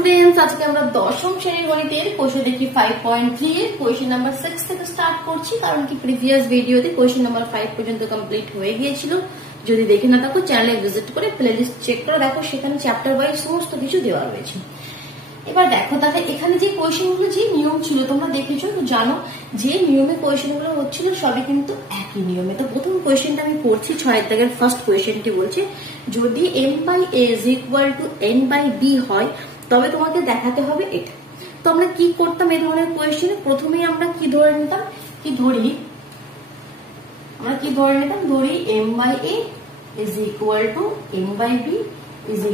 Students, আজকে আমরা দশম শ্রেণীর গণিতের কোশ্চেন দেখি 5.3 এর কোশ্চেন নাম্বার 6 থেকে স্টার্ট করছি, কারণ কি প্রিভিয়াস ভিডিওতে কোশ্চেন নাম্বার 5 পর্যন্ত কমপ্লিট হয়ে গিয়েছিল। যদি দেখে না থাকো চ্যানেলে ভিজিট করে প্লেলিস্ট চেক করে দেখো, সেখানে চ্যাপ্টার ওয়াইজ সমস্ত কিছু দেওয়া রয়েছে। এবার দেখো তাহলে এখানে যে কোয়েশ্চেনগুলো যে নিয়ম ছিল তোমরা দেখেছো, তো জানো যে নিয়মে কোয়েশ্চেনগুলো হচ্ছিল সবই কিন্তু একই নিয়মে। তো প্রথম কোয়েশ্চেনটা আমি পড়ছি, 6 দাগের ফার্স্ট কোয়েশ্চেনটি বলছে যদি m/a = n/b হয় তবে তোমাকে দেখাতে হবে এটা। তো আমরা কি করতাম এই ধরনের কোয়েশ্চেনে? প্রথমেই আমরা কি ধরে নিতাম, ধরি m/a = n/b =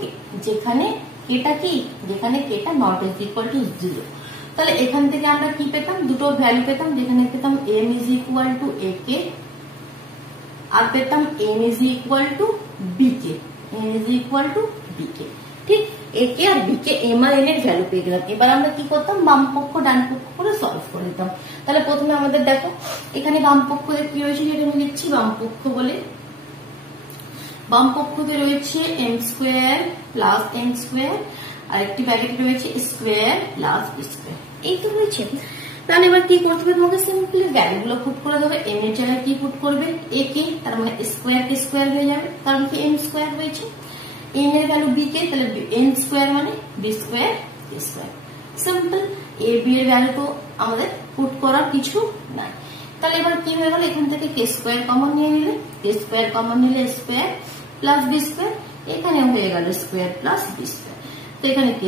k, যেখানে কেটা কি, যেখানে কেটা নট ইকুয়াল টু 0। তাহলে এখান থেকে আমরা কি পেতাম, দুটো ভ্যালু পেতাম, যেখানে পেতাম m = ak আর পেতাম n = bk। ঠিক, ak আর bk m আর n এর ভ্যালু পেয়ে গেলাম। এবার আমরা কি করতাম, বাম পক্ষ ডান পক্ষ করে সলভ করে দিতাম। তাহলে প্রথমে আমাদের দেখো এখানে বাম পক্ষে কি রয়েছে, যেটা আমি লিখছি বাম পক্ষ বলে, বাম পক্ষতে রয়েছে m² + n² আর একটি ব্র্যাকেটে রয়েছে স্কয়ার + b²। এই তো রয়েছে। তাহলে এবার কি করতে হবে, তোমাকে সিম্পলি ভ্যালুগুলো পুট করে দেবে। m এর জায়গায় কি পুট করবে, ak, তার মানে স্কয়ার কে স্কয়ার হয়ে যাবে, কারণ কি m² রয়েছে। n এর ভ্যালু bk, তাহলে n² মানে b² k²। সিম্পল। ab এর ভ্যালু তো আমাদের পুট করার কিছু নাই। তাহলে এবার কি হয়ে গেল, এখান থেকে k² কমন নিয়ে নিলে, k² কমন নিলে স্কয়ার + b², এখানে হয়ে গেল স্কয়ার + b²। তো এখানে k²,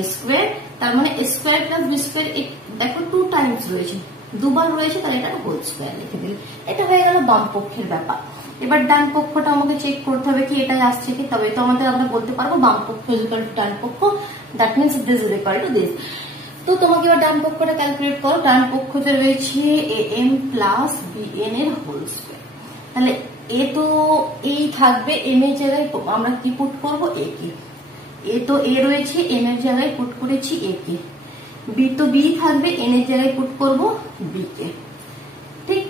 তার মানে স্কয়ার + b², দেখো 2 টাইমস রয়েছে, দুবার রয়েছে, তাহলে এটা হোল স্কয়ার লিখে দিলে। এটা হয়ে গেল বাম পক্ষের ব্যাপার। এবার ডান পক্ষটা আমাকে চেক করতে হবে কি এটা আসছে কি, তবে তো আমাদের আমরা বলতে পারবো বাম পক্ষ = ডান পক্ষ, দ্যাট মিন্স দিস = দিস। তো তোমাকে এবার ডান পক্ষটা ক্যালকুলেট করো। ডান পক্ষতে রয়েছে am + bn এর হোল স্কয়ার। তাহলে এ তো এই থাকবে, m এর জায়গায় আমরা কি পুট করবো, ak। এ তো এ রয়েছে, m এর জায়গায় পুট করেছি ak। বি তো বি থাকবে, n এর জায়গায় পুট করবো bk। ঠিক,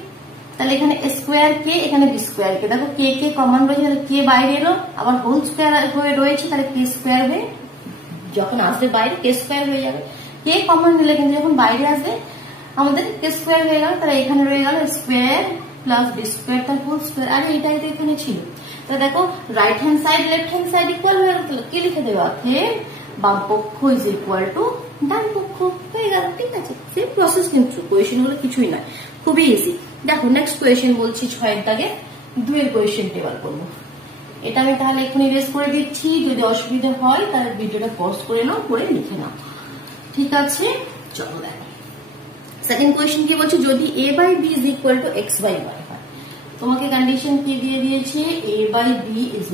তাহলে এখানে স্কয়ার কে, এখানে b² কে, দেখো কে কে কমন রয়েছে, তাহলে কে বাইরে এলো, আবার হোল স্কয়ার হয়ে রয়েছে, তাহলে k² হয়ে যখন আসবে বাইরে k² হয়ে যাবে। কে কমন নিলে কিন্তু যখন বাইরে আসবে আমাদের k² হয়ে গেল, তাহলে এখানে রয়ে গেল স্কয়ার + b² তার হোল স্কয়ার। আর এটাই তো এখানে ছিল। তো দেখো right hand side left hand side equal হয়ে গেল, কি লিখে দেওয়া আছে, বাম পক্ষ = ডান পক্ষ হয়ে গেল। ঠিক আছে, সেই প্রসেস কিন্তু কোয়েশ্চেন গুলো কিছুই নয়, খুবই ইজি। দেখো নেক্সট কোয়েশ্চেন বলছি 6 দাগে 2 এর কোয়েশ্চেনটা এবার করবো। এটা আমি তাহলে এখনই রেজ করে দিচ্ছি, যদি অসুবিধা হয় তাহলে ভিডিওটা পজ করে নাও, করে লিখে নাও। ঠিক আছে, চলো দেখো সেকেন্ড কোয়েশ্চেন কি বলছে, যদি a/b = x/y হয়। তোমাকে কন্ডিশন কি দিয়ে দিয়েছে, a/b =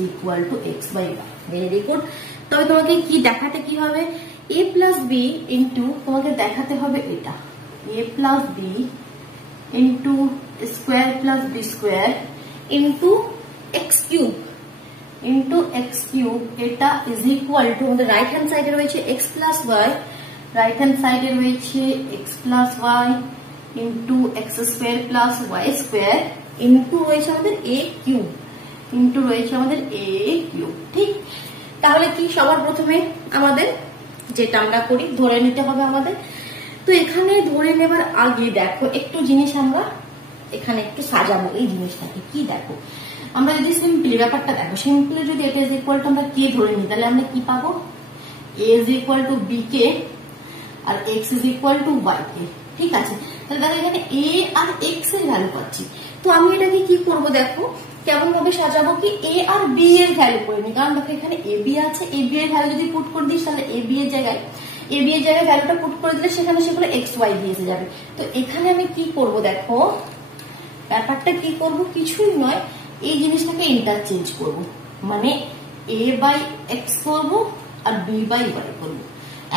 x/y। Very good. তবে তোমাকে কি দেখাতে কি হবে, a + b ইন্টু, তোমাকে দেখাতে হবে এটা a + b into square + b² into x³ এটা ইজ ইকুয়াল টু, আমাদের রাইট হ্যান্ড সাইডে রয়েছে x + y, রাইট হ্যান্ড সাইডে রয়েছে x + y into x² + y² into রয়েছে আমাদের a³ ঠিক, তাহলে কি সবার প্রথমে আমাদের যেটা আমরা করি ধরে নিতে হবে আমাদের। তো এখানে ধরে নেবার আগে দেখো একটু জিনিস আমরা এখানে একটু সাজাবো এই জিনিসটাকে। কি দেখো, আমরা যদি সিম্পলি ব্যাপারটা দেখো, সিম্পলি যদি এটা ইজ ইকুয়াল টু আমরা কে ধরে নিই, তাহলে আমরা কি পাবো, a = bk R x = yk। ঠিক আছে, তাহলে দেখো এখানে a আর x এর ভ্যালু পাচ্ছি। তো আমি এটাকে কি করব, দেখো কেমন ভাবে সাজাবো, কি a আর b এর ভ্যালু করে নি, কারণ দেখো এখানে ab আছে, ab এর ভ্যালু যদি পুট করে দিস তাহলে ab এর জায়গায় ভ্যালুটা পুট করে দিলে সেখানে সেগুলো xy দিয়ে এসে যাবে। তো এখানে আমি কি করব, দেখো ব্যাপারটা কি করব, কিছুই নয়, এই জিনিসটাকে ইন্টারচেঞ্জ করব, মানে a/x করব আর b/y করব,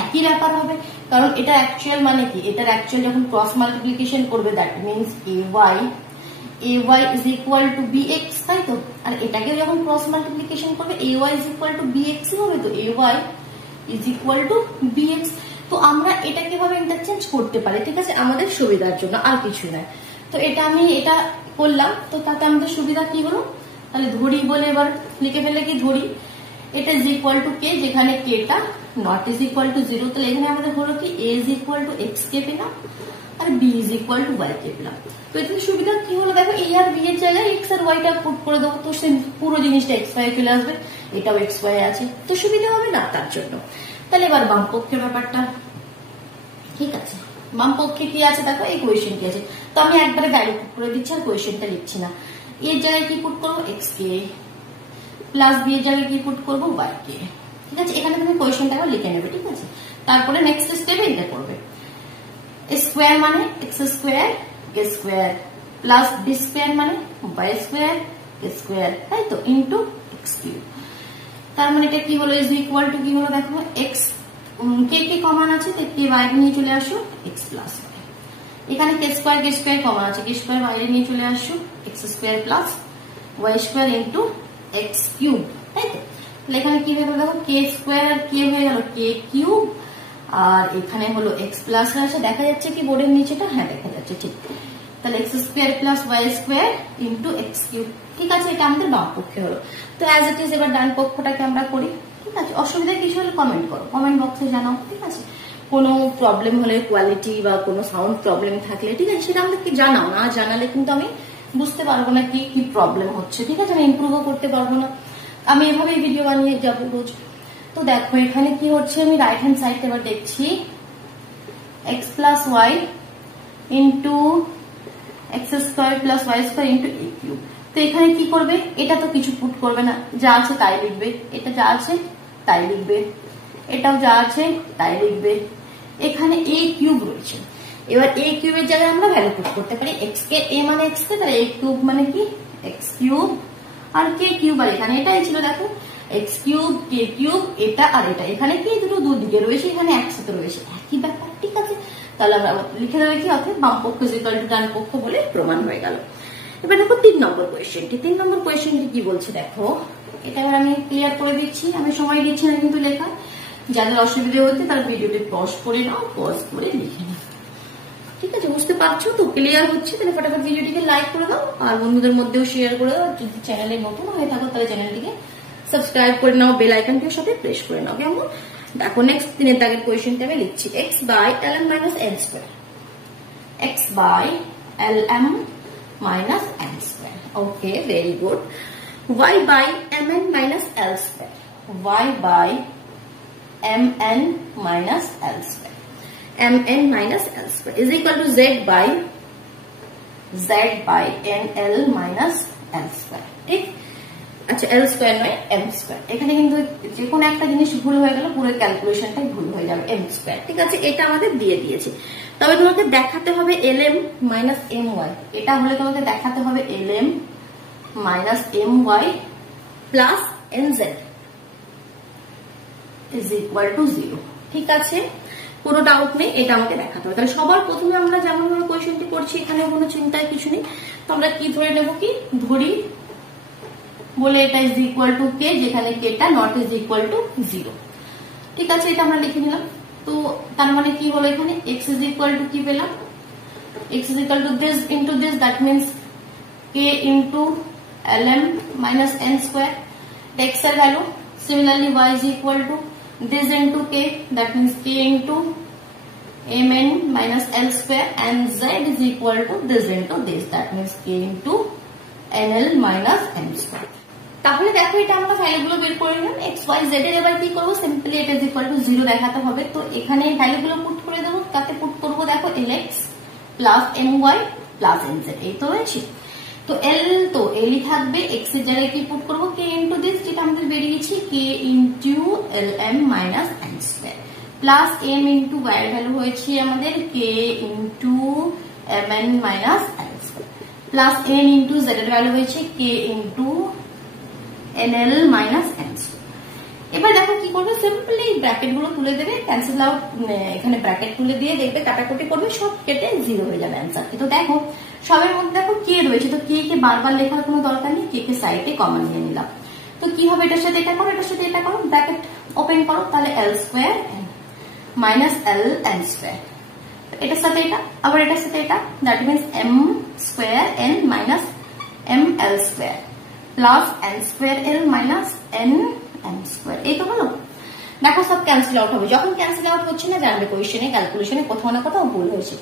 একই ব্যাপার হবে। কারণ এটা অ্যাকচুয়াল মানে কি, এটার অ্যাকচুয়াল যখন ক্রস মাল্টিপ্লিকেশন করবে দ্যাট মিন্স ay = bx, তাই তো। আর এটাকে যখন ক্রস মাল্টিপ্লিকেশন করবে ay = bx হবে, তো ay = bx। তো আমরা এটা কিভাবে ইন্টারচেঞ্জ করতে পারি, ঠিক আছে, আমাদের সুবিধার জন্য, আর কিছু নয়। তো এটা আমি এটা করলাম, তো তাতে আমাদের সুবিধা কি হলো, তাহলে ধরি বলে এবার লিখে ফেলে কি, ধরি এটা = k, যেখানে k টা নট ইজ ইকুয়াল টু 0, তাহলে এখানে আমাদের হলো কি a is equal two x কে পেলাম আর b is equal to y কে পেলাম। তো এতে সুবিধা কি হলো দেখো, a আর b এর জায়গায় x আর y টা পুট করে দেবো, তো পুরো জিনিসটা x y চলে আসবে, এটাও x y আছে, তো সুবিধা হবে না তার জন্য। তাহলে এবার বাম পক্ষের ব্যাপারটা, ঠিক আছে, বাম পক্ষে কি আছে দেখো, এই কোয়েশ্চেন কি আছে, তো আমি একবারে ভ্যালু পুট করে দিচ্ছি আর কোয়েশ্চেনটা লিখছি না। এর জায়গায় কি পুট করবো, x কে, প্লাস বি এর জায়গায় কি পুট করবো, y কে, ঠিক আছে। এখানে তুমি কোয়েশ্চেনটাকে লিখে নেবে, ঠিক আছে। তারপরে নেক্সট স্টেপে এটা করবে, স্কোয়ার মানে এক্স স্কোয়ার কে স্কোয়ার প্লাস বি স্কোয়ার মানে y স্কোয়ার কে স্কোয়ার, তাই তো, ইন্টু এক্স কিউব। তার মানে এটা কি হলো, ইজ ইকুয়াল টু কি হলো দেখো, এক্স কে কে কমন আছে, তো কে বাইরে নিয়ে চলে আসো, এক্স প্লাস ওয়াই। এখানে কে স্কোয়ার কমন আছে, কে স্কোয়ার বাইরে নিয়ে চলে আসো, x square plus y square into x cube, তাই তো। তাহলে এখানে কি হয়ে গেল দেখো, কে স্কোয়ার আর কে হয়ে গেল কে কিউব, আর এখানে হলো এক্স প্লাস আছে, দেখা যাচ্ছে কি বোর্ডের নিচেটা, হ্যাঁ দেখা যাচ্ছে, ঠিক। তাহলে x square plus y square into x cube, ঠিক আছে, এটা আমাদের বাম পক্ষে হলো। তো অ্যাজ ইট ইজ এবার ডান পক্ষটাকে আমরা করি, ঠিক আছে। অসুবিধা কিছু হলে কমেন্ট করো, কমেন্ট বক্সে জানাও, ঠিক আছে। কোনো প্রবলেম হলে, কোয়ালিটি বা কোনো সাউন্ড প্রবলেম থাকলে, ঠিক আছে, সেটা আমাদেরকে জানাও, না জানালে কিন্তু আমি বুঝতে পারবো না কি কি প্রবলেম হচ্ছে, ঠিক আছে, আমি ইমপ্রুভও করতে পারবো না। আমি এভাবেই ভিডিও বানিয়ে যাবো রোজ। তো দেখো এখানে কি হচ্ছে, আমি রাইট হ্যান্ড সাইড এবার দেখছি, x plus y into x square plus y square into a cube. তো এখানে কি করবে, এটা তো কিছু পুট করবে না, যা আছে তাই লিখবে, এটা যা আছে তাই লিখবে, এটাও যা আছে তাই লিখবে। এখানে এ কিউব রয়েছে, এবার এ কিউবের জায়গায় আমরা ভ্যালু পুট করতে পারি, এক্স কে, এ মানে এক্স কে, তাহলে এ কিউব মানে কি এক্স কিউব, আর কে কিউব, আর এখানে এটাই ছিল দেখো, এক্স কিউব কে কিউব, এটা আর এটা, এখানে কি দুটো দুদিকে রয়েছে, এখানে একসাথে রয়েছে, একই ব্যাপার, ঠিক আছে। তাহলে আমরা লিখে দেবো কি, অর্থাৎ বাম পক্ষ ইকুয়াল টু ডান পক্ষ বলে প্রমাণ হয়ে গেল। এবার দেখো 3 নম্বর কোয়েশ্চেনটি, 3 নম্বর কোয়েশ্চেনটি কি বলছে দেখো, এটা এবার আমি ক্লিয়ার করে দিচ্ছি, আমি সময় দিচ্ছি না কিন্তু লেখা, যাদের অসুবিধা হচ্ছে তারা ভিডিওটি পজ করে নাও, পজ করে লিখে নাও, ঠিক আছে। বুঝতে পারছো তো, ক্লিয়ার হচ্ছে, তাহলে ফটাফট ভিডিওটিকে লাইক করে দাও আর বন্ধুদের মধ্যেও শেয়ার করে দাও। যদি চ্যানেলে নতুন হয়ে থাকো তাহলে চ্যানেলটিকে সাবস্ক্রাইব করে নাও, বেল আইকনটির সাথে প্রেস করে নাও, কেমন। দেখো নেক্সট 3 দাগের কোয়েশ্চেনটা আমি লিখছি, x by l m minus n square, x by l m minus n square, okay very good. Y by m n minus l square, y by m n minus l square, mn minus l square is equal to z by nl minus l square, ঠিক। আচ্ছা l square নয় m square, এখানে কিন্তু যে কোনো একটা জিনিস ভুল হয়ে গেল পুরো ক্যালকুলেশনটাই ভুল হয়ে যাবে, m square, ঠিক আছে। এটা আমাদের দিয়ে দিয়েছে, তবে তোমাকে দেখাতে হবে lm minus my, এটা হলে তোমাকে দেখাতে হবে lm minus my plus nz is equal to 0, ঠিক আছে, কোনো ডাউট নেই, এটা আমাকে দেখাতে হবে। তাহলে সবার প্রথমে আমরা যেমন ভাবে কোয়েশ্চেনটি করছি, এখানে কোনো চিন্তায় কিছু নেই, তো আমরা কি ধরে নেব, কি ধরি বলে, এটা ইজ ইকুয়াল টু কে, যেখানে কেটা নট ইজ ইকুয়াল টু 0, ঠিক আছে, এটা আমরা লিখে নিলাম। তো তার মানে কি হলো, এখানে এক্স ইজ ইকুয়াল টু কি পেলাম, x is equal to this into this, that means k into l m minus n square, x এর value. Similarly y is equal to this into k, that means k into mn minus l square, and z is equal to this into this, that means k into nl minus m square. তাহলে দেখো এটা আমরা ভ্যালুগুলো বের করে নিলাম, x y z এর এবার কি করব, সিম্পলি এটা ইজ ইকুয়াল টু 0 দেখাতে হবে। তো এখানে এই ভ্যালুগুলো পুট করে দেবো, তাতে পুট করব দেখো lx plus my plus nz, এই তো হয়েছে। তো এল তো এলই থাকবে, এক্স এর জায়গায় কি পুট করবো, কে ইন্টু দিস, যেটা আমাদের বেরিয়েছে k into l m minus n square, plus m into y এর ভ্যালু হয়েছে আমাদের k into m n minus n square, plus n into z এর ভ্যালু হয়েছে k into n l minus n square. এবার দেখো কি করবে, simply bracket গুলো তুলে দেবে, ক্যান্সেল আউট, এখানে ব্র্যাকেট তুলে দিয়ে দেখবে কাটাকুটি করবে, সব কেটে 0 হয়ে যাবে অ্যান্সার। কিন্তু দেখো সবের মধ্যে দেখো কে রয়েছে, তো কে কে বারবার লেখার কোনো দরকার নেই, কে কে সাইডে কমন নিয়ে নিলাম। তো কি হবে, এটার সাথে এটা করো, এটার সাথে এটা করো, ব্র্যাকেট ওপেন করো, তাহলে l square minus l n square, এটার সাথে এটা, আবার এটার সাথে এটা, that means m square n minus m l square plus n square l minus n m square, এই তো হলো। দেখো সব ক্যান্সেল আউট হবে। যখন ক্যান্সেল আউট হচ্ছে না জানবে কোয়েশ্চেনে ক্যালকুলেশনে কোথাও না কোথাও ভুল হয়েছে।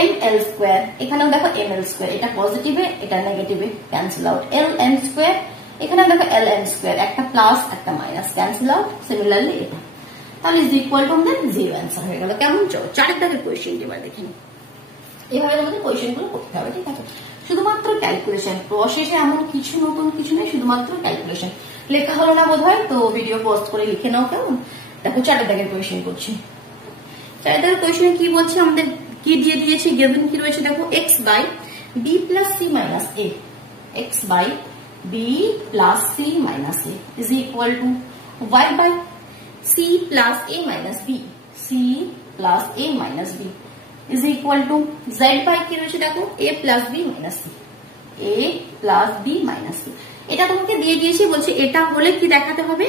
এম এল স্কোয়ার, এখানেও দেখো এম এল স্কোয়ার, এটা পজিটিভে এটা নেগেটিভে cancel out. L m square, এখানে দেখো এল এম স্কোয়ার, একটা প্লাস একটা মাইনাস ক্যান্সেল আউট। সিমিলারলি এটা, তাহলে ইজ ইকুয়াল টু আমাদের 0 অ্যান্সার হয়ে গেল। কেমন? চলো চারের দাগের কোয়েশ্চেন এবার দেখে নিই। এভাবে আমাদের কোয়েশ্চেন গুলো করতে হবে, ঠিক আছে? শুধুমাত্র ক্যালকুলেশন, প্রসেসে এমন কিছু নতুন কিছু নেই, শুধুমাত্র ক্যালকুলেশন। লেখা হলো না বোধ হয়, তো ভিডিও পোস্ট করে লিখে নাও। কেমন? দেখো চারের দাগের কোয়েশ্চেন করছি। চারের দাগের কোয়েশ্চেনে কি বলছে আমাদের, কি দিয়ে দিয়েছে, গিভেন কি রয়েছে দেখো, x by b plus c minus a, x by b plus c minus a is equal to y by c plus a minus b, c plus a minus b is equal to z by কি রয়েছে দেখো, a plus b minus c, a plus b minus c. এটা তোমাকে দিয়ে দিয়েছি, বলছে এটা হলে কি দেখাতে হবে,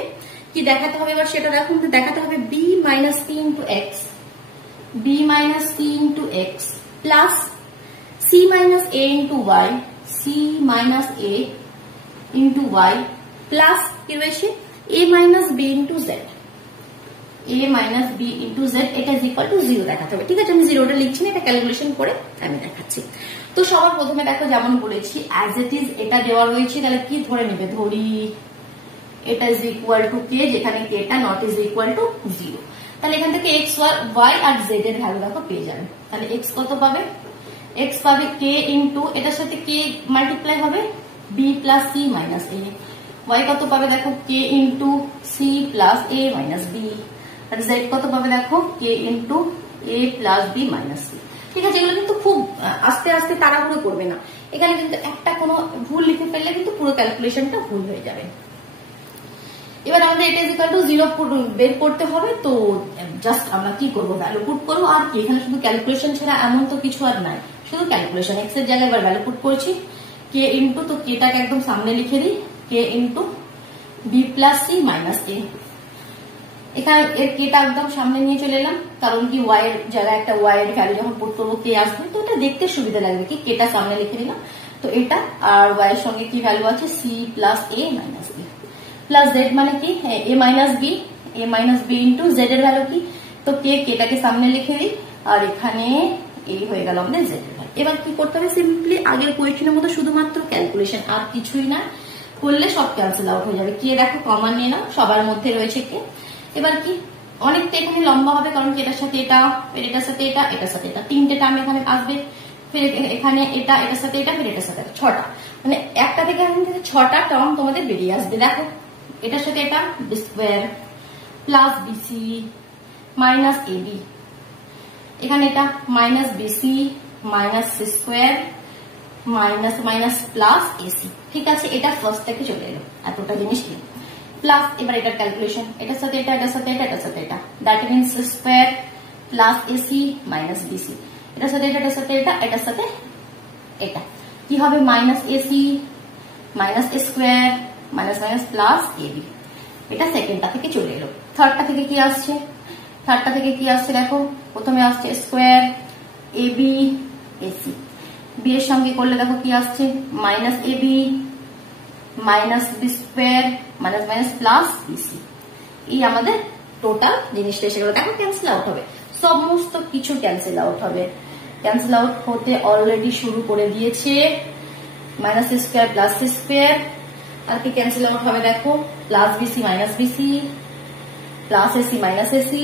কি দেখাতে হবে এবার সেটা দেখো। দেখাতে হবে b minus c into x, b minus c into x plus c minus a into y, c minus a into y plus কি রয়েছে a minus b into z, a minus b into z, এটা is equal to 0 দেখাতে হবে, ঠিক আছে? আমি 0টা লিখছি না, এটা ক্যালকুলেশন করে আমি দেখাচ্ছি। তো সবার প্রথমে দেখো যেমন বলেছি as it is এটা দেওয়া রয়েছে, তাহলে কি ধরে নেবে, ধরি এটা is equal to k, যেখানে k টা not is equal to 0। তাহলে এখান থেকে x y আর z এর ভ্যালু দেখো পেয়ে যাবে। তাহলে x কত পাবে, x পাবে k ইন্টু এটার সাথে k মাল্টিপ্লাই হবে b plus c minus a, y কত পাবে দেখো k into c plus a minus b, আর z কত পাবে দেখো k into a plus b minus c। ঠিক আছে? এগুলো কিন্তু খুব আস্তে আস্তে তাড়াহুড়ো করবে না, এখানে কিন্তু একটা কোনো ভুল লিখে ফেললে কিন্তু পুরো ক্যালকুলেশনটা ভুল হয়ে যাবে। এবার আমাদের এটা ইজ ইকুয়াল টু 0 বের করতে হবে, তো জাস্ট আমরা কি করবো, ভ্যালু পুট করবো। আর কি এখানে শুধু ক্যালকুলেশন ছাড়া এমন তো কিছু আর নাই, শুধু ক্যালকুলেশন। এক্স এর জায়গায় এবার ভ্যালু পুট করছি, কে ইন্টু, তো কেটাকে একদম সামনে লিখে দিই, k into b plus c minus a. এখানে এর কেটা একদম সামনে নিয়ে চলে এলাম, কারণ কি ওয়াই এর জায়গায় একটা ওয়াই এর ভ্যালু যখন পুট করবো কে আসবে, তো এটা দেখতে সুবিধা লাগবে, কি কেটা সামনে লিখে দিলাম। তো এটা আর ওয়াই এর সঙ্গে কি ভ্যালু আছে, C plus a minus B plus Z, মানে কি এ মাইনাস বি ইন্টু জেড এর ভ্যালু কি, তো কেটাকে সামনে লিখে দিই, আর এখানে এই হয়ে গেল আমাদের জেড এর ভ্যালু। এবার কি করতে হবে, সিম্পলি আগের কোয়েশ্চেনের মতো শুধুমাত্র ক্যালকুলেশন, আর কিছুই না, করলে সব ক্যান্সেল আউট হয়ে যাবে। কে দেখো কমন নিয়ে নাও, সবার মধ্যে রয়েছে কে। এবার কি অনেকটা এখানে লম্বা হবে, কারণ এটার সাথে এটা, এটার সাথে এটা, এটার সাথে এটা, তিনটে টার্ম এখানে আসবে, ফির এখানে এটা, এটার সাথে এটা, ফির এটার সাথে এটা, 6টা, মানে একটা থেকে এখান থেকে 6টা টার্ম তোমাদের বেরিয়ে আসবে। দেখো এটার সাথে এটা b square plus BC minus ab, এখানে এটা minus bc minus c square minus minus plus ac. ঠিক আছে? এটা ফার্স্ট থেকে চলে এলো, এতটা জিনিস কি প্লাস। এবার এটার ক্যালকুলেশন, এটার সাথে এটা, এটার সাথে এটা, এটার সাথে এটা, that means c square plus AC minus bc, এটার সাথে এটা, এটার সাথে এটা, এটার সাথে এটা, কি হবে minus AC minus a square minus minus plus AB. এটা সেকেন্ডটা থেকে চলে এলো। থার্ডটা থেকে কি আসছে, থার্ডটা থেকে কি আসছে দেখো, প্রথমে আসছে স্কোয়ার এবি এসি, বি এর সঙ্গে করলে দেখো কি আসছে minus AB minus b square minus minus plus bc. এই আমাদের টোটাল জিনিসটা এসে গেল। দেখো ক্যান্সেল আউট হবে, সমস্ত কিছু ক্যান্সেল আউট হবে, ক্যান্সেল আউট হতে অলরেডি শুরু করে দিয়েছে। Minus c square plus c square, আর কি ক্যান্সেল আউট হবে দেখো, plus BC minus BC plus AC minus AC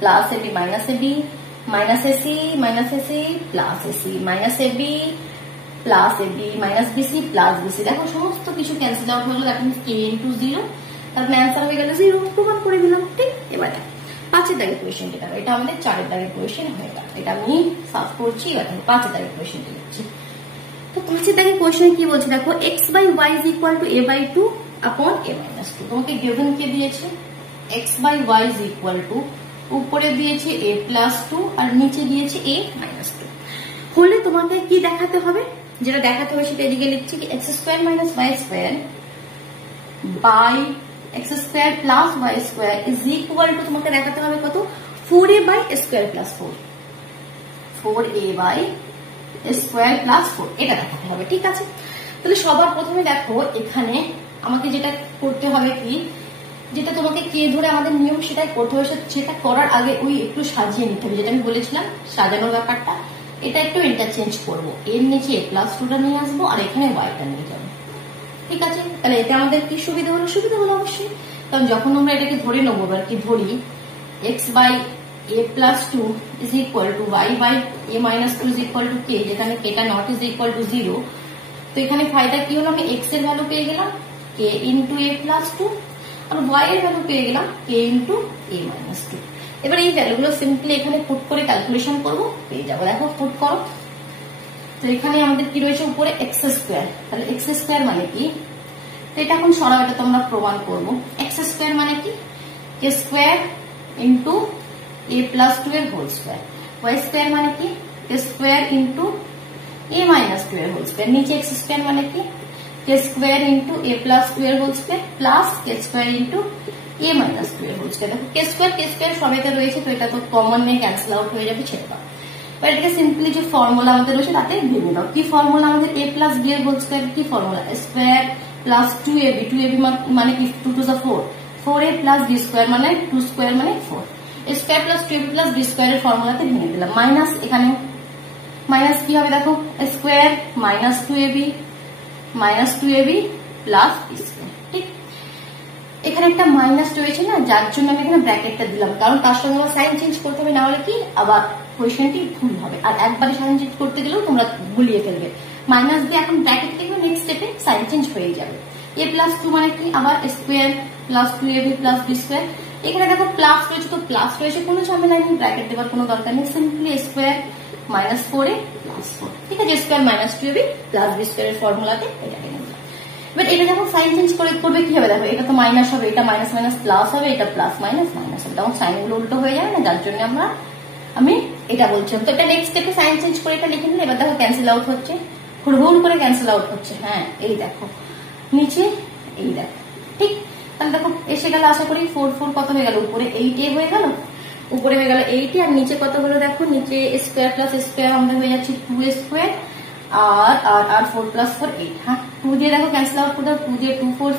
plus AB minus AB minus AC plus AC minus AB plus AB minus BC plus BC. দেখো সমস্ত কিছু cancel out হয়ে গেল, that means k into 0, তারপরে answer হয়ে গেল 0, প্রমাণ করে দিলাম। ঠিক? এবার 5 এর দাগের কোয়েশ্চেন, এটা আমাদের 4 এর দাগের কোয়েশ্চেন হয়ে গেল, এটা আমি সলভ করছি। এবার 5 এর দাগের কোয়েশ্চেনটা লিখছি। তো 5 এর দাগের কোয়েশ্চেন কি বলছে দেখো, x by y is equal to a by 2 আপন এ মাইনাস 2। তোমাকে গিভেন কে দিয়েছে, x by y is equal to, উপরে দিয়েছে এ প্লাস 2 আর নিচে দিয়েছে এ মাইনাস 2। হলে তোমাকে কি দেখাতে হবে, যেটা দেখাতে হবে সেটা এদিকে লিখছি, কি x square minus y square by x square plus y square is equal to, তোমাকে দেখাতে হবে কত, 4a by square plus 4, 4a by square plus 4, এটা দেখাতে হবে। ঠিক আছে? তাহলে সবার প্রথমে দেখো এখানে আমাকে যেটা করতে হবে কি, যেটা তোমাকে কে ধরে আমাদের নিয়ম সেটাই করতে হবে, সেটা করার আগে ওই একটু সাজিয়ে নিতে হবে, যেটা আমি বলেছিলাম সাজানোর ব্যাপারটা। এটা একটু ইন্টারচেঞ্জ করবো, এর নিচে a+2টা নিয়ে আসবো আর এখানে yটা নিয়ে যাবো। ঠিক আছে, তাহলে এটা আমাদের কি সুবিধা হলো? সুবিধা হলো অবশ্যই, কারণ যখন আমরা এটাকে ধরে নেবো, এবার কি ধরি x/a+2 is equal to y/a-2 is equal to k, যেখানে kটা not is equal to 0। তো এখানে ফায়দা কি হলো? আমি x এর ভ্যালু পেয়ে গেলাম k into a+2 আর y এর ভ্যালু পেয়ে গেলাম k into a-2। এবার এই ভ্যালুগুলো সিম্পলি এখানে পুট করে ক্যালকুলেশন করবো, পেয়ে যাবো। দেখো পুট করো, তো এখানে আমাদের কি রয়েছে উপরে x², তাহলে x² মানে কি? তো এটা এখন সরাও, এটা তোমরা প্রমাণ করবো। x² মানে কি? k² into a+2 এর হোল স্কোয়ার। y² মানে কি? k² into a-2 এর হোল স্কোয়ার। নিচে x² মানে কি? k² into a+2 এর whole square plus k² into a-2 এর হোল স্কোয়ার। দেখো k² সবাইতে রয়েছে, তো এটা তো কমন নেই, ক্যান্সেল আউট হয়ে যাবে, ছেড়ে দাও। এটাকে সিম্পলি যে ফর্মুলা আমাদের রয়েছে তাতে ভেঙে দাও। কি ফর্মুলা আমাদের? a+b এর হোল স্কোয়ার কি formula? Square plus 2ab, 2ab মানে কি? 2 to the 4, 4a plus b square মানে 2 স্কোয়ার মানে 4, square plus 2ab plus b স্কোয়ারের ফর্মুলাতে ভেঙে দিলাম। মাইনাস, এখানে মাইনাস কি হবে? দেখো square minus 2ab plus b square. ঠিক, এখানে একটা মাইনাস রয়েছে না, যার জন্য আমি এখানে ব্র্যাকেটটা দিলাম, কারণ তার সঙ্গে আমার সাইন চেঞ্জ করতে হবে, না হলে কি আবার কোয়েশ্চেনটি ভুল হবে, আর একবারে সাইন চেঞ্জ করতে গেলেও তোমরা গুলিয়ে ফেলবে। মাইনাস দিয়ে এখন ব্র্যাকেট দেখবে, নেক্সট স্টেপে সাইন চেঞ্জ হয়ে যাবে। a+2 মানে কি? আবার square plus 2ab plus b square. এখানে দেখো প্লাস রয়েছে, তো প্লাস রয়েছে, কোনো ঝামেলা নেই, ব্র্যাকেট দেওয়ার কোনো দরকার নেই, simply square minus 4a plus 4। ঠিক আছে, square minus 2ab plus b স্কোয়ারের ফর্মুলাতে এটা নিয়ে নিলাম। এবার এটা যখন সাইন চেঞ্জ করবে কি হবে? দেখো এটা তো মাইনাস হবে, এটা মাইনাস মাইনাস প্লাস হবে, এটা প্লাস মাইনাস মাইনাস হবে, তখন সাইন গুলো উল্টো হয়ে যাবে না, যার জন্য আমি এটা বলছিলাম। তো এটা নেক্সট স্টেপে সাইন চেঞ্জ করে এটা লিখে নিলে। এবার দেখো ক্যান্সেল আউট হচ্ছে, হুড়হুড় করে ক্যান্সেল আউট হচ্ছে। হ্যাঁ, এই দেখো নিচে, এই দেখো। ঠিক, তাহলে দেখো এসে গেল, আশা করি 4 কত হয়ে গেল? উপরে 8a হয়ে গেল, উপরে হয়ে গেল 8a, আর নিচে কত হলো? দেখো নিচে স্কোয়ার প্লাস স্কোয়ার আমাদের হয়ে যাচ্ছে 2a স্কোয়ার আর 4 প্লাস 4 8। হ্যাঁ, 2 দিয়ে দেখো ক্যান্সেল আউট করে দাও, 2 দিয়ে 2 4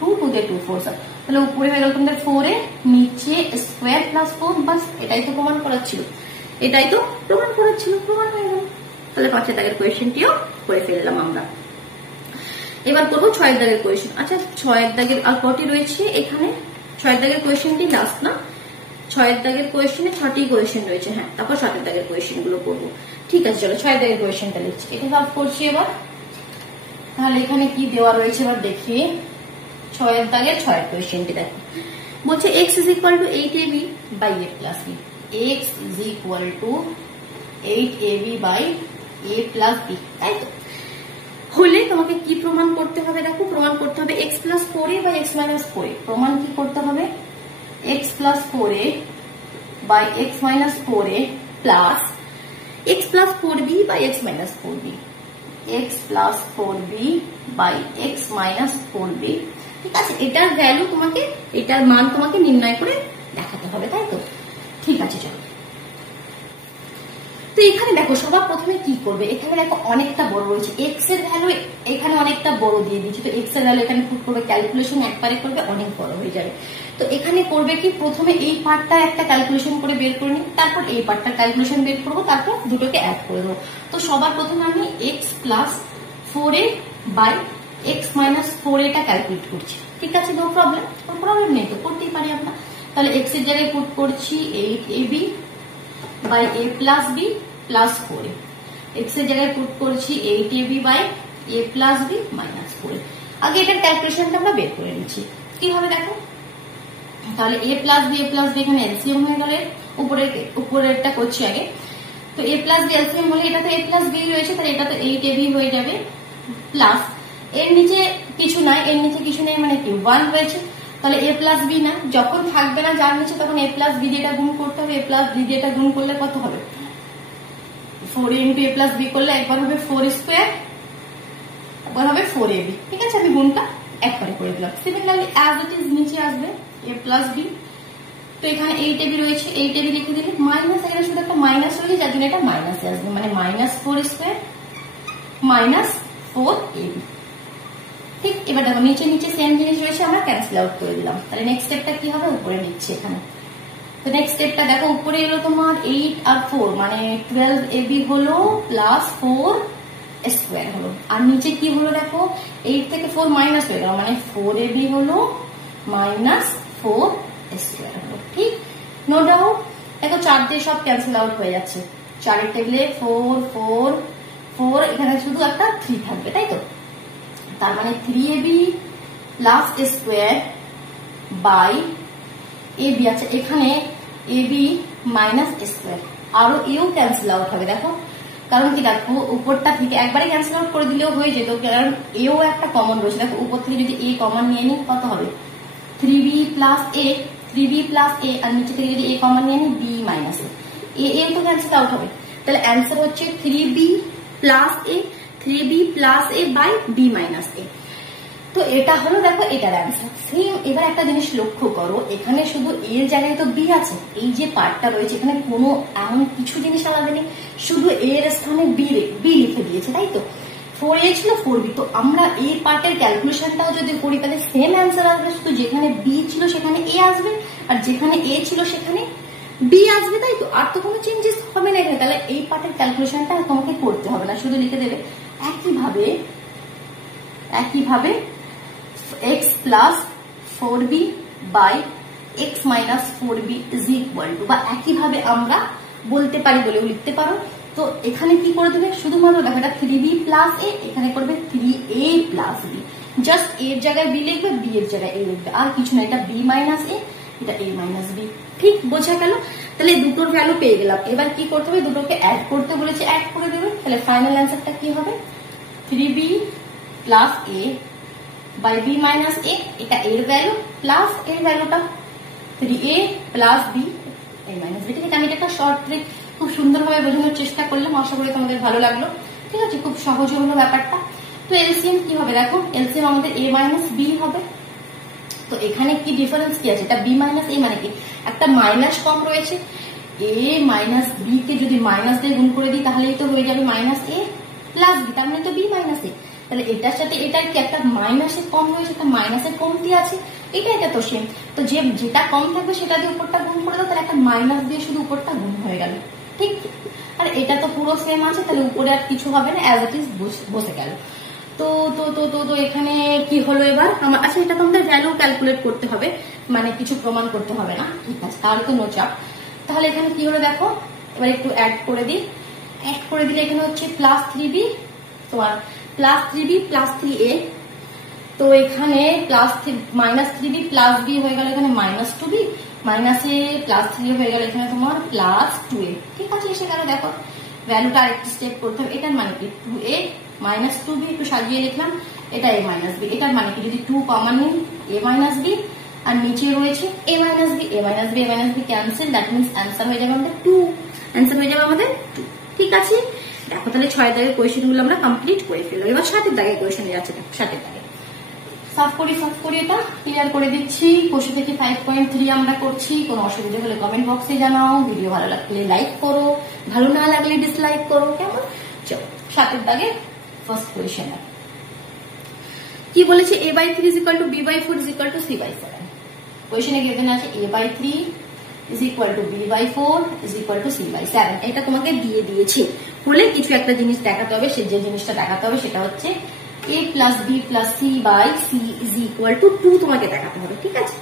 2 দিয়ে 2 4, তাহলে উপরে হয়ে গেল তোমাদের 4a, নিচে স্কোয়ার প্লাস 4। বাস, এটাই তো প্রমাণ করার ছিল, প্রমাণ হয়ে গেল। তাহলে 5 দাগের কোয়েশ্চেনটিও করে ফেললাম আমরা। এবার করবো 6 দাগের কোয়েশ্চেন। আচ্ছা, 6 দাগের আর কটি রয়েছে এখানে? 6 দাগের কোয়েশ্চেনটি লাস্ট না? 6 দাগের কোয়েশ্চেনে 6টি কোয়েশ্চেন রয়েছে। হ্যাঁ, তারপর 7 দাগের কোয়েশ্চেন গুলো করবো। ঠিক আছে, চলো 6 দাগের কোয়েশ্চেনটা লিখছি, এটা সলভ করছি এবার। তাহলে এখানে কি দেওয়া রয়েছে এবার দেখি। 6 দাগের 6 কোয়েশ্চেনটি দেখো, বলছে x is equal to 8ab by a plus b। x is equal to 8ab by a plus b, তাই তো? হলে তোমাকে কি প্রমাণ করতে হবে? দেখো প্রমাণ করতে হবে x plus 4a by x minus 4a। প্রমাণ কি করতে হবে? x plus 4a by x minus 4a plus x plus 4b by x minus 4b, x plus 4b by x minus 4b। ঠিক আছে, এটার ভ্যালু তোমাকে, এটার মান তোমাকে নির্ণয় করে দেখাতে হবে, তাই তো? ঠিক আছে, চলো। তো এখানে দেখো সবার প্রথমে কি করবে? এখানে দেখো অনেকটা বড় রয়েছে, এক্স এর ভ্যালু এখানে অনেকটা বড় দিয়ে দিচ্ছি, তো এক্স এর ভ্যালু এখানে পুট করবে, ক্যালকুলেশন একবারে করবে, অনেক বড় হয়ে যাবে। তো এখানে করবে কি? প্রথমে এই পার্টটা একটা ক্যালকুলেশন করে বের করে নিই, তারপর এই পার্টটা ক্যালকুলেশন বের করবো, তারপর দুটোকে অ্যাড করে দেবো। তো সবার প্রথমে আমি x plus 4a by x minus 4a টা ক্যালকুলেট করছি। ঠিক আছে, নো প্রবলেম, কোনো প্রবলেম নেই, তো করতেই পারি আমরা। তাহলে এক্স এর জায়গায় পুট করছি 8ab by a plus b plus 4a, x এর জায়গায় পুট করছি 8ab by a plus b minus 4a। আগে এটার ক্যালকুলেশনটা আমরা বের করে নিচ্ছি, কি হবে দেখো। তাহলে a প্লাস b এখানে এলসিএম হয়ে গেল, উপরেরটা করছি আগে। তো a প্লাস b এলসিএম হলে এটা তো a প্লাস b রয়েছে, তাহলে এটা তো 8ab হয়ে যাবে, প্লাস এর নিচে কিছু নাই, মানে কি 1 রয়েছে, তাহলে a প্লাস b না, যখন থাকবে না যার নিচে তখন a প্লাস b দিয়ে গুণ করতে হবে। a প্লাস b দিয়ে গুণ করলে কত হবে? 4a into a plus b করলে একবার হবে 4 স্কোয়ার, একবার হবে 4ab। ঠিক আছে, আমি গুণটা একবারে করে দিলাম। সিমিলারলি অ্যাজ ইট ইজ নিচে আসবে a প্লাস b, তো এখানে 8ab রয়েছে, 8ab লিখে দিলে মাইনাস, এখানে শুধু একটা মাইনাস রয়েছে, যার জন্য এটা মাইনাসে আসবে, মানে মাইনাস 4 স্কোয়ার মাইনাস 4ab। ঠিক, এবার দেখো নিচে নিচে সেম জিনিস রয়েছে, আমরা ক্যান্সেল আউট করে দিলাম। তাহলে নেক্সট স্টেপটা কি হবে, উপরে নিচ্ছে এখানে। তো নেক্সট স্টেপটা দেখো, উপরে এলো তোমার 8 আর 4 মানে 12ab হলো প্লাস 4 স্কোয়ার হলো, আর নিচে কি হলো দেখো 8 থেকে 4 মাইনাস হয়ে গেল মানে 4ab হলো মাইনাস 4 স্কোয়ার হলো। ঠিক, নো ডাউট। দেখো 4 দিয়ে সব ক্যান্সেল আউট হয়ে যাচ্ছে, 4 এর টেবিলে 4 4 4, এখানে শুধু একটা 3 থাকবে, তাই তো? তার মানে 3ab plus square by ab আছে, এখানে ab মাইনাস স্কোয়ার, আরো এও ক্যান্সেল আউট হবে। দেখো কারণ কি, দেখো উপরটা থেকে একবারে ক্যান্সেল আউট করে দিলেও হয়ে যেত, কারণ এও একটা কমন রয়েছে। দেখো উপর থেকে যদি a কমন নিয়ে নিই কত হবে, 3b plus a, 3b plus a, আর নিচে থেকে যদি a কমন নিয়ে নিই b মাইনাস a, a তো ক্যান্সেল আউট হবে। তাহলে অ্যান্সার হচ্ছে 3b plus a, 3b plus a by b minus a। তো এটা হলো দেখো এটার অ্যান্সার। সেম এবার একটা জিনিস লক্ষ্য করো, এখানে শুধু এর জায়গায় তো বি আছে, এই যে পার্টটা রয়েছে এখানে কোনো এমন কিছু জিনিস আলাদা নেই, শুধু এর স্থানে বি লিখে দিয়েছে, তাই তো? 4a ছিল 4b, তো আমরা এই পার্টের ক্যালকুলেশনটাও যদি করি তাহলে সেম অ্যান্সার আসবে, শুধু যেখানে বি ছিল সেখানে এ আসবে, আর যেখানে এ ছিল সেখানে বি আসবে, তাই তো? আর তো কোনো চেঞ্জেস হবে না এখানে। তাহলে এই পার্টের ক্যালকুলেশনটা তোমাকে করতে হবে না, শুধু লিখে দেবে। একইভাবে x plus 4b by x minus 4b is equal to, বা একইভাবে আমরা বলতে পারি বলেও লিখতে পারো। তো এখানে কি করে দেবে, শুধুমাত্র দেখো এটা 3b প্লাস a, এখানে করবে 3a plus b, just a এর জায়গায় b লিখবে, b এর জায়গায় a লিখবে, আর কিছু না। এটা b মাইনাস a, এটা a মাইনাস b। ঠিক, বোঝা গেল? তাহলে দুটোর ভ্যালু পেয়ে গেলাম। এবার কি করতে হবে, দুটোকে অ্যাড করতে বলেছে, অ্যাড করে দেবে। তাহলে ফাইনাল অ্যান্সারটা কি হবে, 3b plus a by b minus a, এটা এর ভ্যালু প্লাস এর ভ্যালুটা 3a plus b a minus b। ঠিক আছে, আমি এটা একটা শর্ট ট্রিক খুব সুন্দরভাবে বোঝানোর চেষ্টা করলাম, আশা করি তোমাদের ভালো লাগলো। ঠিক আছে, খুব সহজ হলো ব্যাপারটা। তো এলসিএম কি হবে দেখো, এলসিএম আমাদের a মাইনাস b হবে। তো এখানে কি ডিফারেন্স কি আছে, এটা b মাইনাস a মানে কি, একটা মাইনাস কম রয়েছে, a মাইনাস b কে যদি মাইনাস দিয়ে গুণ করে দিই তাহলেই তো হয়ে যাবে মাইনাস a প্লাস b, তার মানে তো b মাইনাস a। তাহলে এটার সাথে এটার কি একটা মাইনাসের কম রয়েছে, একটা মাইনাসের কমতি আছে, এটা তো সেম। তো যেটা কম থাকবে সেটা দিয়ে উপরটা গুণ করে দাও, তাহলে একটা মাইনাস দিয়ে শুধু উপরটা গুণ হয়ে গেল। ঠিক, আর এটা তো পুরো সেম আছে, তাহলে উপরে আর কিছু হবে না, অ্যাজ ইট ইজ বসে গেল। তো তো তো তো তো এখানে কি হলো এবার আমার, আচ্ছা এটা তো আমাদের ভ্যালু ক্যালকুলেট করতে হবে, মানে কিছু প্রমাণ করতে হবে না। ঠিক আছে, তাহলে তো নো চাপ। তাহলে এখানে কি হলো দেখো, এবার একটু অ্যাড করে দিই। অ্যাড করে দিলে এখানে হচ্ছে প্লাস 3b তোমার প্লাস 3b প্লাস 3a, তো এখানে plus minus 3b plus b হয়ে গেল এখানে minus 2b, minus a plus 3 হয়ে গেল এখানে তোমার প্লাস 2a। ঠিক আছে, এসে গেল। দেখো ভ্যালুটা আরেকটি স্টেপ করতে হবে, এটার মানে কি 2a মাইনাস 2b, একটু সাজিয়ে লিখলাম, এটা a মাইনাস b। এটার মানে কি, যদি 2 কমন নিই a মাইনাস b, আর নিচে রয়েছে a minus b, a minus b, a minus b cancel, that means answer হয়ে যাবে আমাদের 2, অ্যান্সার হয়ে যাবে আমাদের 2। ঠিক আছে, দেখো তাহলে 6 দাগের কোয়েশ্চেন গুলো আমরা কমপ্লিট করে ফেললাম। এবার 7 দাগের কোয়েশ্চেনে যাচ্ছে, দেখো 7 দাগে সলভ করি, এটা ক্লিয়ার করে দিচ্ছি। কোশ্চেন থেকে 5.3 আমরা করছি, কোনো অসুবিধা হলে কমেন্ট বক্সে জানাও, ভিডিও ভালো লাগলে লাইক করো, ভালো না লাগলে ডিসলাইক করো, কেমন? চলো 7 দাগে ফার্স্ট কোয়েশ্চেন কি বলেছে, a/3 = b/4 = c/7। কোয়েশ্চেনে গিভেন আছে a/3 = b/4 = c/7, এটা তোমাকে দিয়ে দিয়েছে বলে কিছু একটা জিনিস দেখাতে হবে। যে জিনিসটা দেখাতে হবে সেটা হচ্ছে a plus b plus c/c = 2 তোমাকে দেখাতে হবে। ঠিক আছে,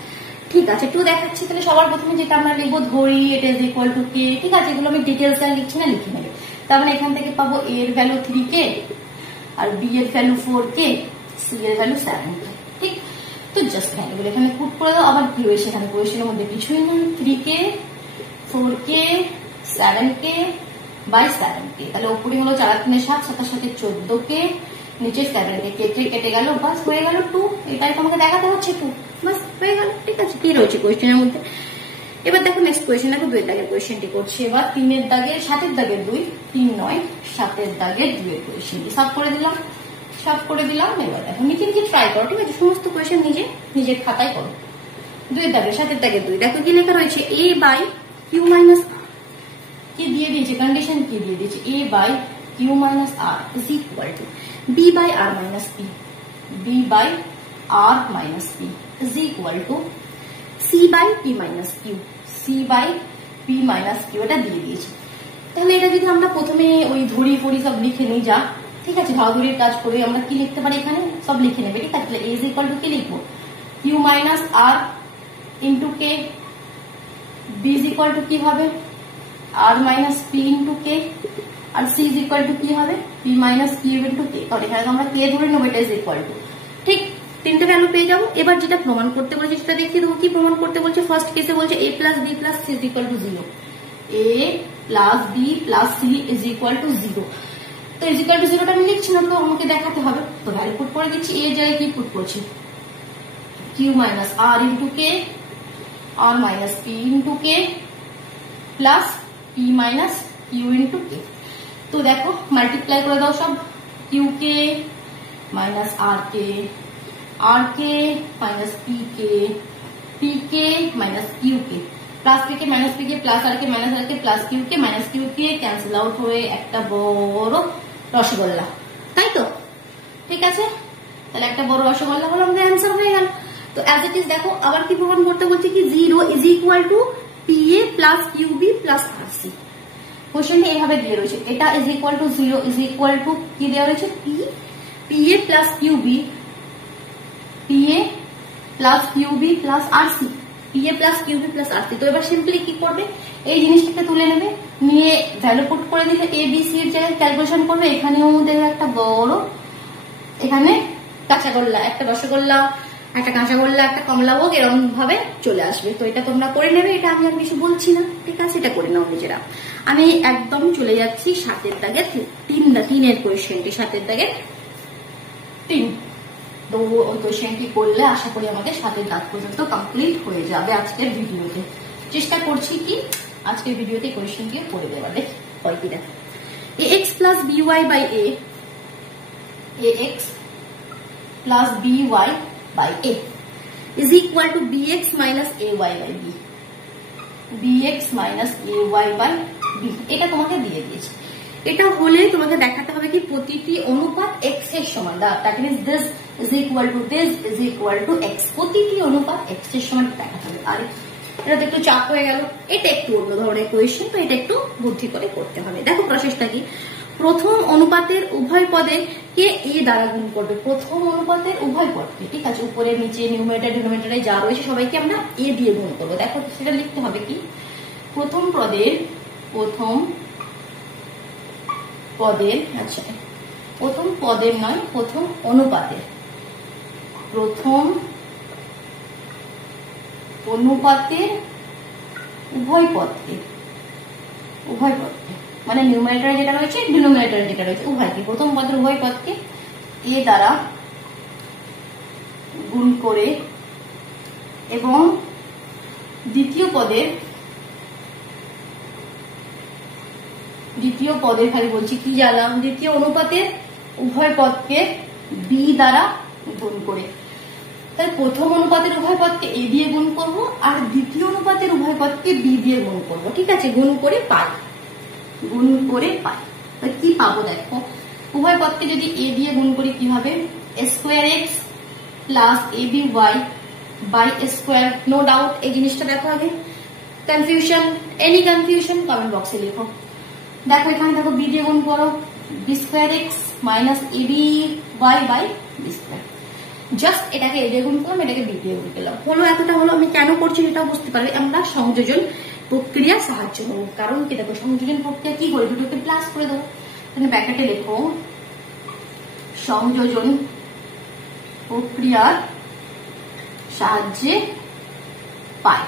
ঠিক আছে, 2 দেখাচ্ছি। তাহলে সবার প্রথমে যেটা আমরা লিখবো, ধরি এটা ইজ ইকুয়াল টু k। ঠিক আছে, এগুলো আমি ডিটেলস আর লিখছি না, লিখে নেবে। তার মানে এখান থেকে পাবো a এর ভ্যালু 3k, আর b এর ভ্যালু 4k, c এর ভ্যালু 7k। ঠিক, তো জাস্ট ভ্যালুগুলো এখানে পুট করে দাও। আবার কি হয়েছে এখানে কোয়েশ্চেনের মধ্যে কিছুই নেই, 3k 4k 7k by 7k। তাহলে উপরে হলো 4 3 7, 7 7 14k, নিচে 7k, কেটে গেল, বাস হয়ে গেল 2। এটাই তোমাকে দেখাতে হচ্ছে 2, বাস হয়ে গেল। ঠিক আছে, কি রয়েছে কোয়েশ্চেনের মধ্যে। এবার দেখো নেক্সট কোয়েশ্চেন, দেখো 2 দাগের কোয়েশ্চেনটি করছি। এবার 3 এর দাগের 7 এর দাগের 2, 3 9 7 এর দাগের 2 এর কোয়েশ্চেনটি সলভ করে দিলাম। এবার দেখো নিজে ট্রাই করো। ঠিক আছে, সমস্ত কোয়েশ্চেন নিজের খাতায় করো। 2 এর দাগের 7 এর দাগের 2, দেখো কি লেখা রয়েছে, a/q - r কি দিয়ে দিয়েছে, কন্ডিশন কি দিয়ে দিয়েছে, a/q - r = b/r - p, b/r r minus p is equal to c by p minus q, c by p minus q এটা দিয়ে দিয়েছি। তাহলে এটা যদি আমরা প্রথমে ওই ধরি ফড়ি সব লিখে নিই, যা ঠিক আছে, ধরাধরির কাজ করে আমরা কি লিখতে পারি, এখানে সব লিখে নেবে, ঠিক আছে। তাহলে a is equal to কি লিখবো, q minus r into k, b is equal to কি হবে r minus p into k, R c is equal to কি হবে p minus q into k। তাহলে এখানে আমরা k ধরে নেবো, এটা is equal to, ঠিক, তিনটে ভ্যালু পেয়ে যাবো। এবার যেটা প্রমাণ করতে বলেছে সেটা দেখিয়ে দেবো। কি প্রমাণ করতে বলছে, ফার্স্ট কেসে বলছে a plus b plus c is equal to 0, a plus b plus c is equal to 0। তো is equal to 0টা আমি লিখছি না, তো আমাকে দেখাতে হবে, তো ভ্যালু পুট করে দিচ্ছি। a জায়গায় কি পুট করছি, q minus r into k, r minus p into k plus p minus q into k। তো দেখো মাল্টিপ্লাই করে দাও সব, q k minus r k minus p k minus q k, plus p k minus p k plus r k minus r k plus q k minus q k cancel out হয়ে একটা বড় রসগোল্লা, তাই তো, ঠিক আছে। তাহলে একটা বড় রসগোল্লা হলো, আমাদের অ্যান্সার হয়ে গেল। তো অ্যাজ ইট ইজ দেখো আবার কি প্রমাণ করতে বলছে, কি 0 is equal to pa plus qb plus rc। কোশ্চেনটা এইভাবে দিয়ে রয়েছে, এটা is equal to 0 is equal to কি দেওয়া রয়েছে, pa plus qb, pa plus qb plus rc, pa plus qb plus rc। তো এবার সিম্পলি কি করবে, এই জিনিসটাকে তুলে নেবে, নিয়ে ভ্যালু পুট করে দিলে a b c এর জায়গায় ক্যালকুলেশন করবে। এখানেও দেখবে একটা বড়, এখানে কাঁচাগোল্লা, একটা রসগোল্লা, একটা কাঁচাগোল্লা, একটা কমলাভোগ, এরকম ভাবে চলে আসবে। তো এটা তোমরা করে নেবে, এটা আমি আর কিছু বলছি না, ঠিক আছে, এটা করে নাও নিজেরা। আমি একদম চলে যাচ্ছি 7 দাগের 3 কোয়েশ্চেনটি, 7 দাগের 3। তো ওই কোয়েশ্চেনটি করলে আশা করি আমাদের 7 দাগ পর্যন্ত কমপ্লিট হয়ে যাবে আজকের ভিডিওতে। চেষ্টা করছি কি আজকের ভিডিওতে কোয়েশ্চেন দিয়ে করে দেওয়া, দেখি হয় কি। দেখো ax plus by by ax plus by by a is equal to bx minus ay by b, bx minus ay by b। এটা তোমাকে দিয়ে দিয়েছি। এটা হলে তোমাকে দেখাতে হবে কি প্রতিটি অনুপাত x এর সমান, that means this is equal to this is equal to x, প্রতিটি অনুপাত x এর সমান দেখাতে হবে। আর এটা তো একটু চাপ হয়ে গেল, এটা একটু অন্য ধরনের কোয়েশ্চেন, তো এটা একটু বুদ্ধি করে করতে হবে। দেখো প্রসেসটা কি, প্রথম অনুপাতের উভয় পদে কে a দ্বারা গুণ করবে, প্রথম অনুপাতের উভয় পদকে, ঠিক আছে, উপরে নিচে নিউমারেটর ডিনোমিনেটরে যা রয়েছে সবাইকে আমরা a দিয়ে গুণ করবো। দেখো সেটা লিখতে হবে কি, প্রথম পদের আচ্ছা প্রথম পদের নয়, প্রথম অনুপাতের, প্রথম অনুপাতের উভয় পদকে মানে নিউমারেটর যেটা রয়েছে ডিনোমিনেটর যেটা রয়েছে উভয়কে, প্রথম পদের উভয় পদকে a দ্বারা গুণ করে এবং দ্বিতীয় পদের খালি বলছি কি জানলাম, দ্বিতীয় অনুপাতের উভয় পদকে b দ্বারা গুণ করে। তাহলে প্রথম অনুপাতের উভয় পদকে a দিয়ে গুণ করব, আর দ্বিতীয় অনুপাতের উভয় পদকে b দিয়ে গুণ করব, ঠিক আছে, গুণ করে পাই। কি পাবো দেখো, উভয় পদকে যদি a দিয়ে গুণ করি কি হবে, square x plus ab y by square. No doubt এই জিনিসটা দেখো আগে, কনফিউশন, এনি কনফিউশন কমেন্ট বক্সে লিখো। দেখো এখানে দেখো b দিয়ে গুণ করো, b square x minus ab y by b square. Just এটাকে a দিয়ে গুণ করলাম, এটাকে b দিয়ে গুণ করলাম, হলো এতটা হলো। আমি কেন করছি সেটাও বুঝতে পারবে, আমরা সংযোজন প্রক্রিয়া সাহায্য করবো। কারণ কি দেখো, সংযোজন প্রক্রিয়া কি করে, দুটোকে প্লাস করে দেবো। তাহলে ব্র্যাকেটে লেখো সংযোজন প্রক্রিয়ার সাহায্যে পাই।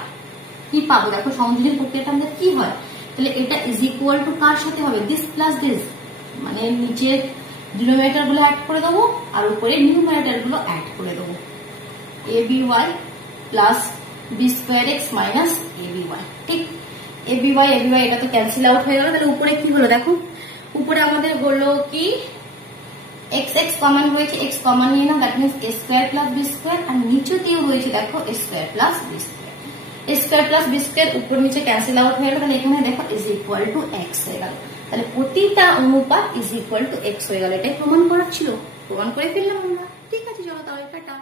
কি পাবো দেখো, সংযোজন প্রক্রিয়াটা আমাদের কি হয়, তাহলে এটা ইজ ইকুয়াল টু কার সাথে হবে, দিস প্লাস দিস, মানে নিচের ডিনোমিনেটর গুলো অ্যাড করে দেবো আর উপরে নিউমারেটর গুলো অ্যাড করে দেবো, ab y plus b square x minus ab y। ঠিক, ab y এটা তো ক্যান্সেল আউট হয়ে গেল। তাহলে উপরে কি হলো দেখো, উপরে আমাদের হলো কি x কমন রয়েছে, x কমন নিয়ে নাও, that means a square plus b square, আর নিচেতেও রয়েছে দেখো a square plus b square. a square plus b square উপর নিচে ক্যান্সেল আউট হয়ে গেল। তাহলে এখানে দেখো ইজ ইকুয়াল টু x হয়ে গেল। তাহলে প্রতিটা অনুপাত ইজ ইকুয়াল টু x হয়ে গেল। এটাই প্রমাণ করার ছিল, প্রমাণ করে ফেললাম আমরা। ঠিক আছে, চলো তাহলে টাটা।